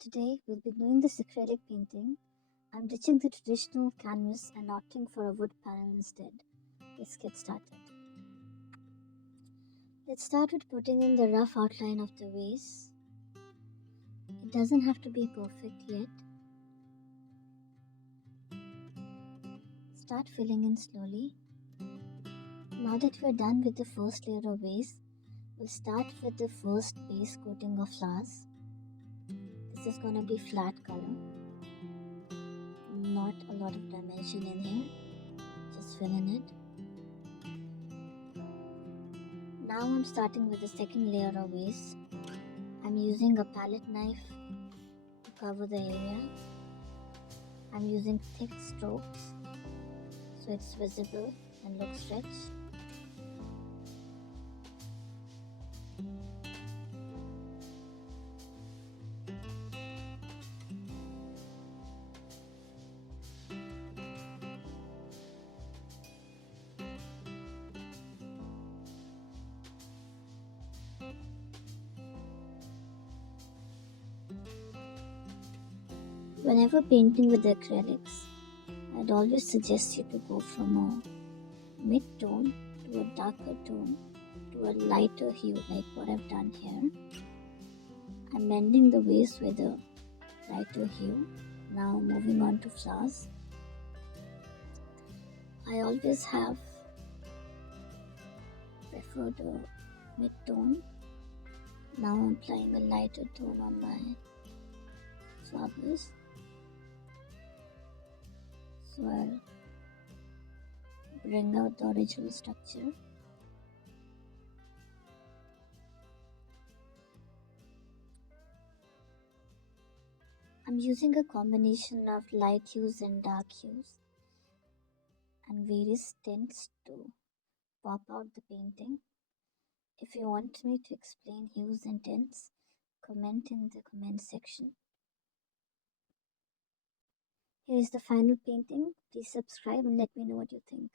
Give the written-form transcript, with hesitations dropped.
Today we'll be doing this acrylic painting. I'm ditching the traditional canvas and opting for a wood panel instead. Let's get started. Let's start with putting in the rough outline of the vase. It doesn't have to be perfect yet. Start filling in slowly. Now that we're done with the first layer of vase, we'll start with the first base coating of flowers. This is gonna be flat color. Not a lot of dimension in here. Just fill in it. Now I'm starting with the second layer of vase. I'm using a palette knife to cover the area. I'm using thick strokes so it's visible and looks rich. Whenever painting with acrylics, I'd always suggest you to go from a mid-tone to a darker tone to a lighter hue like what I've done here. I'm blending the vase with a lighter hue. Now moving on to flowers. I always have preferred a mid-tone. Now I'm applying a lighter tone on my flowers. So I'll bring out the original structure. I'm using a combination of light hues and dark hues and various tints to pop out the painting. If you want me to explain hues and tints, comment in the comment section. Here is the final painting. Please subscribe and let me know what you think.